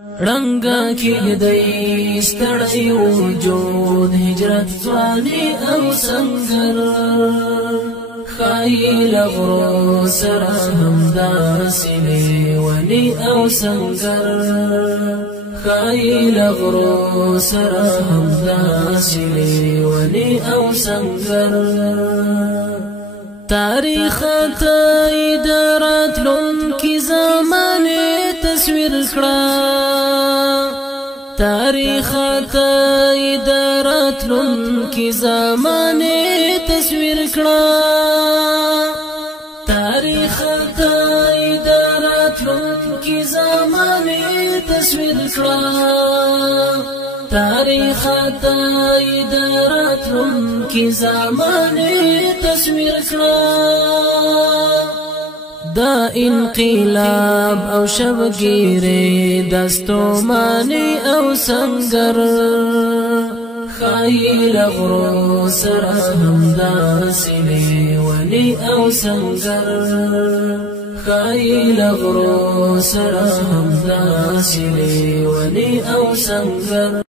رنگا کېږدی ستړی وجود هجرت ځواني او سنګر ښایي له غرو سره همداسې لیوني او سنګر ښایي له غرو سره همداسې لیوني او سنګر تاریخ ته د راتلونکي زمانې تصویر کړه تاریخ ته د راتلونکي زمانې تصویر کړه تاریخ ته د راتلونکي زمانې تصویر کړه تاریخ ته د راتلونکي زمانې تصویر کړه دا انقلاب او شبګيري دستوماني او سنگر ښایي له غرو سره همداسې لیوني او سنگر ښایي له غرو سره همداسې لیوني او سنگر